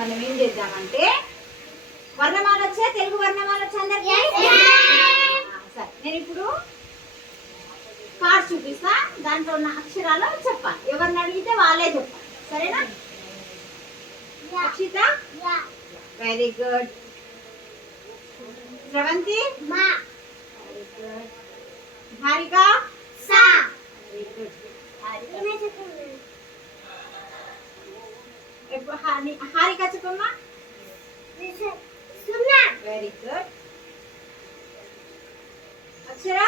మనం ఏం చేద్దామంటే వర్ణమాల వచ్చా, తెలుగు వర్ణమాల వచ్చా అందరికీ? సరే, నేను ఇప్పుడు కార్డ్ చూపిస్తా, దాంట్లో ఉన్న అక్షరాలు చెప్పాలి. ఎవరిని అడిగితే వాళ్ళే చెప్పాలి, సరేనా? Akshita very good. Sravanthi very good. Harika very good. Harika చెప్పమ్మా. Very good. Akshara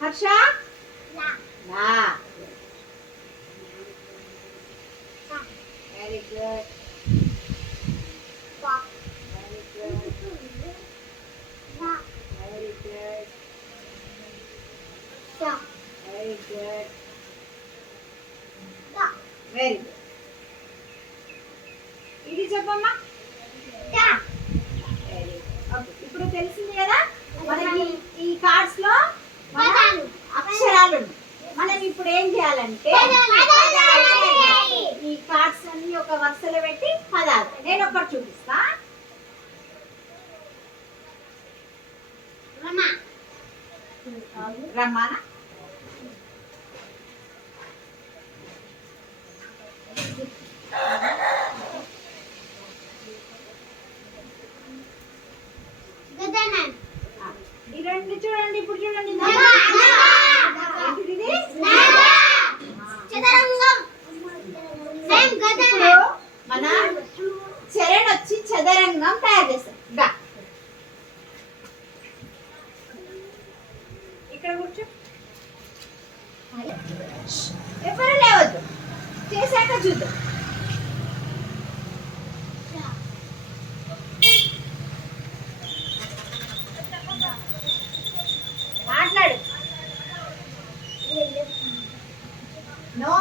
Harsha very good. Very good. Very good. Very good. Very good. ఇది చెప్పమ్మా. ఇప్పుడు తెలిసింది కదా మనకి ఈ కార్డ్స్ లో అక్షరాలు. మనం ఇప్పుడు ఏం చేయాలంటే ఈ కార్డ్స్ అన్ని ఒక వరుసలో పెట్టి పదాలు. నేను ఒకటి చూపిస్తా. రమానా ఈ రెండు చూడండి. ఇప్పుడు చూడండి, ఇప్పుడు మన చరణ్ వచ్చి చదరంగం తయారు చేస్తాం. ఇక్కడ కూర్చో, ఎవరు లేవద్దు, చేశాక చూద్దాం. మాట్లాడు. No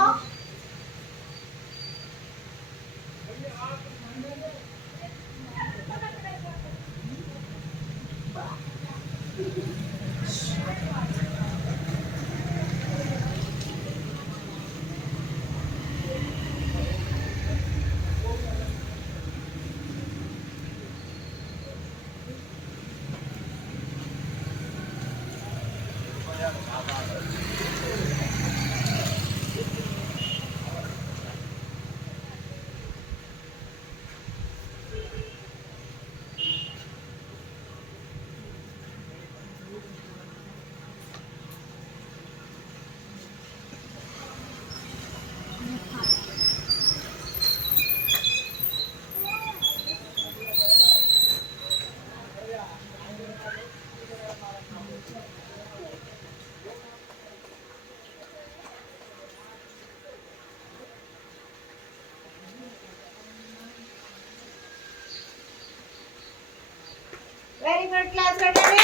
very good. క్లాస్ పెట్టండి.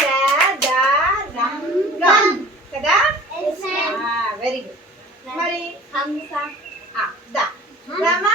చదరంగం కదా? Very good. మరి హంస రమ